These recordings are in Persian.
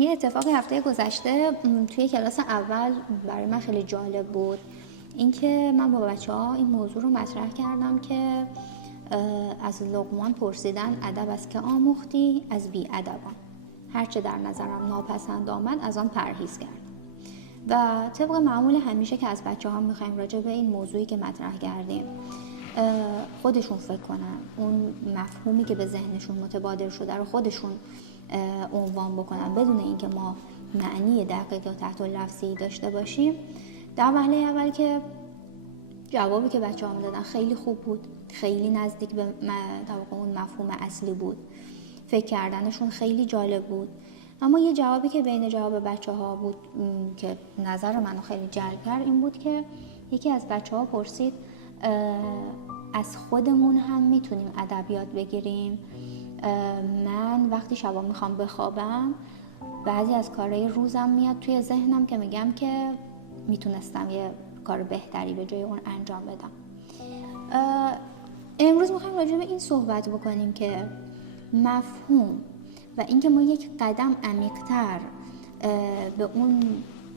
یه اتفاقی هفته گذشته توی کلاس اول برای من خیلی جالب بود، اینکه من با بچه‌ها این موضوع رو مطرح کردم که از لقمان پرسیدن ادب از که آموختی؟ از بی ادبان. هرچه در نظرم ناپسند آمد از آن پرهیز کردم. و طبق معمول همیشه که از بچه‌ها می‌خوایم راجع به این موضوعی که مطرح کردیم خودشون فکر کنن، اون مفهومی که به ذهنشون متبادر شده رو خودشون عنوان بکنن بدون اینکه ما معنی دقیق یا تحت لفظی داشته باشیم. در وهله اول که جوابی که بچه‌ها میدادن خیلی خوب بود، خیلی نزدیک به اون مفهوم اصلی بود، فکر کردنشون خیلی جالب بود. اما یه جوابی که بین جواب بچه‌ها بود که نظر منو خیلی جلب کرد این بود که یکی از بچه‌ها پرسید از خودمون هم میتونیم ادبیات بگیریم؟ من وقتی شبا میخوام بخوابم بعضی از کارهای روزم میاد توی ذهنم که میگم که میتونستم یه کار بهتری به جای اون انجام بدم. امروز میخوایم راجع به این صحبت بکنیم که مفهوم و اینکه ما یک قدم عمیق‌تر به اون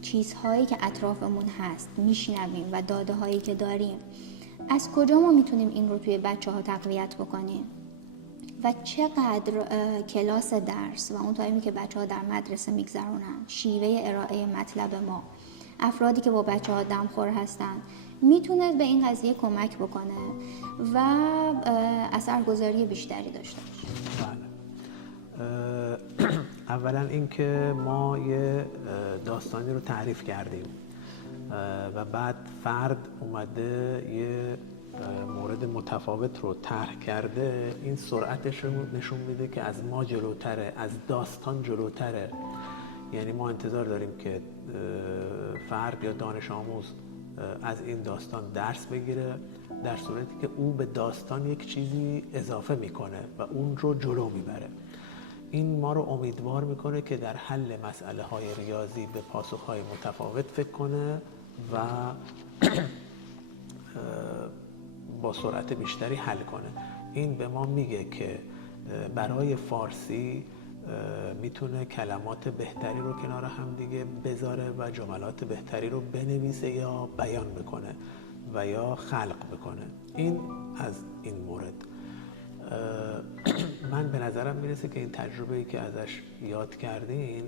چیزهایی که اطرافمون هست میشنویم و داده هایی که داریم، از کجا ما میتونیم این رو توی بچه ها تقویت بکنیم و چقدر کلاس درس و اون تایمی که بچه ها در مدرسه میگذرونن، شیوه ارائه مطلب ما، افرادی که با بچه ها دمخور هستن میتونه به این قضیه کمک بکنه و اثرگذاری بیشتری داشته باشه. اولا اینکه ما یه داستانی رو تعریف کردیم و بعد فرد اومده یه مورد متفاوت رو طرح کرده، این سرعتش رو نشون میده که از ما جلوتره، از داستان جلوتره. یعنی ما انتظار داریم که فرد یا دانش آموز از این داستان درس بگیره، در صورتی که او به داستان یک چیزی اضافه میکنه و اون رو جلو میبره. این ما رو امیدوار میکنه که در حل مسئله های ریاضی به پاسخ های متفاوت فکر کنه و با سرعت بیشتری حل کنه. این به ما میگه که برای فارسی میتونه کلمات بهتری رو کنار هم دیگه بذاره و جملات بهتری رو بنویسه یا بیان بکنه و یا خلق بکنه. این از این مورد. من به نظرم میرسه که این تجربه‌ای که ازش یاد کردین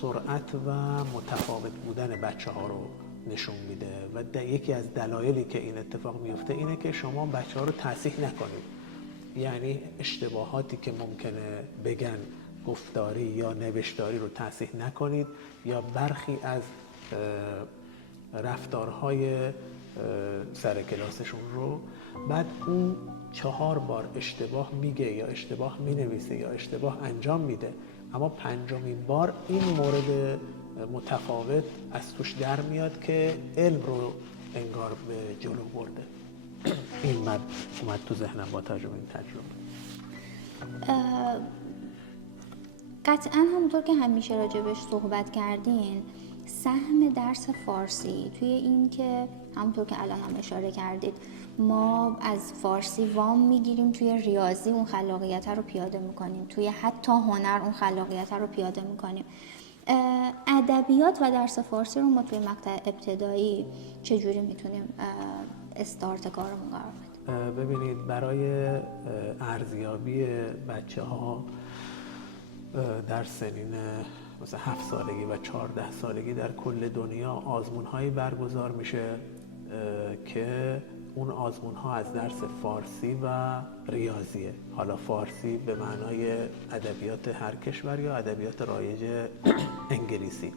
سرعت و متفاوت بودن بچه‌ها رو نشون میده و یکی از دلایلی که این اتفاق میفته اینه که شما بچه‌ها رو تصحیح نکنید. یعنی اشتباهاتی که ممکنه بگن گفتاری یا نوشتاری رو تصحیح نکنید یا برخی از رفتارهای سر کلاسشون رو بعد اون 4 بار اشتباه میگه یا اشتباه مینویسه یا اشتباه انجام میده، اما 5مین بار این مورد متفاوت از توش در میاد که علم رو انگار به جلو برده. این من اومد تو ذهنم با توجه به این تجربه. قطعا همونطور که همیشه راجبش صحبت کردین، سهم درس فارسی توی این که همونطور که الان هم اشاره کردید ما از فارسی وام میگیریم توی ریاضی اون خلاقیت رو پیاده میکنیم، توی حتی هنر اون خلاقیت رو پیاده میکنیم. ادبیات و درس فارسی رو ما توی مقطع ابتدایی چجوری میتونیم استارت کارمون قرار بدیم؟ ببینید، برای ارزیابی بچه ها در سنین مثلا 7 سالگی و 14 سالگی در کل دنیا آزمون هایی برگزار میشه که اون آزمون ها از درس فارسی و ریاضیه. حالا فارسی به معنای ادبیات هر کشور یا ادبیات رایج انگلیسی.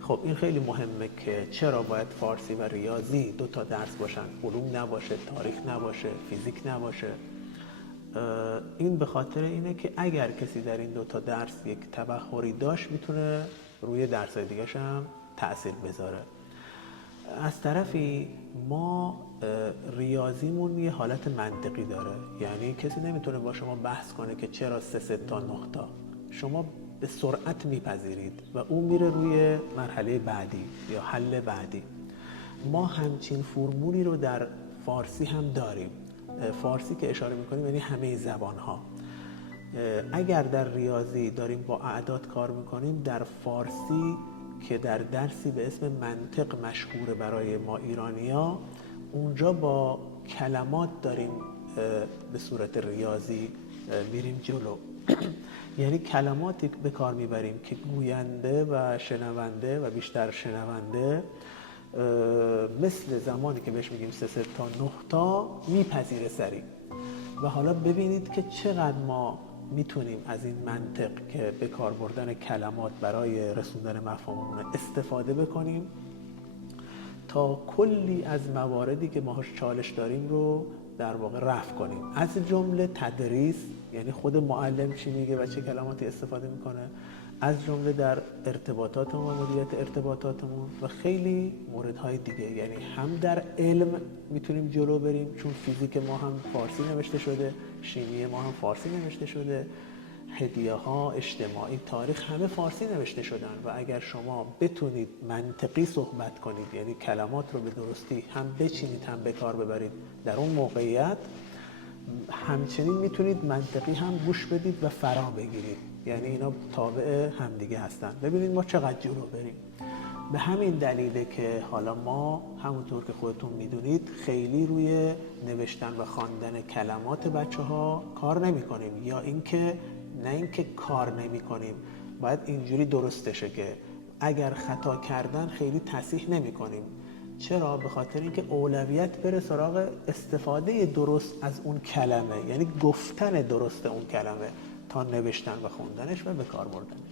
خب این خیلی مهمه که چرا باید فارسی و ریاضی 2 تا درس باشن، علوم نباشه، تاریخ نباشه، فیزیک نباشه. این به خاطر اینه که اگر کسی در این 2 تا درس یک تبحری داشت میتونه روی درس‌های دیگه‌ش هم تأثیر بذاره. از طرفی ما ریاضیمون یه حالت منطقی داره، یعنی کسی نمیتونه با شما بحث کنه که چرا 3 تا 9 تا. شما به سرعت میپذیرید و اون میره روی مرحله بعدی یا حل بعدی. ما همچین فرمولی رو در فارسی هم داریم. فارسی که اشاره میکنیم یعنی همه زبان‌ها. اگر در ریاضی داریم با اعداد کار میکنیم، در فارسی که در درسی به اسم منطق مشهور برای ما ایرانیا، اونجا با کلمات داریم به صورت ریاضی میریم جلو. یعنی کلماتی به کار میبریم که گوینده و شنونده و بیشتر شنونده مثل زمانی که بهش میگیم 3 تا 9 تا میپذیره سریع. و حالا ببینید که چقدر ما میتونیم از این منطق که به کار بردن کلمات برای رسوندن مفاهیم استفاده بکنیم تا کلی از مواردی که ماهاش چالش داریم رو در واقع رفع کنیم. از جمله تدریس، یعنی خود معلم چی میگه و چه کلماتی استفاده میکنه، از جمله در ارتباطاتمون و مدیریت ارتباطاتمون و خیلی موردهای دیگه. یعنی هم در علم میتونیم جلو بریم، چون فیزیک ما هم فارسی نوشته شده، شیمی ما هم فارسی نوشته شده، هدیه ها، اجتماعی، تاریخ همه فارسی نوشته شدن. و اگر شما بتونید منطقی صحبت کنید، یعنی کلمات رو به درستی هم بچینید هم به کار ببرید در اون موقعیت، همچنین میتونید منطقی هم گوش بدید و فرا بگیرید. یعنی اینا تابع همدیگه هستن. ببینید ما چقدر جلو بریم. به همین دلیله که حالا ما همونطور که خودتون میدونید خیلی روی نوشتن و خواندن کلمات بچه‌ها کار نمی‌کنیم، یا اینکه نه اینکه کار نمی‌کنیم، باید اینجوری درستشه که اگر خطا کردن خیلی تصحیح نمی‌کنیم. چرا؟ به خاطر اینکه اولویت بره سراغ استفاده درست از اون کلمه، یعنی گفتن درست اون کلمه تا نوشتن و خوندنش و به کار بردنش.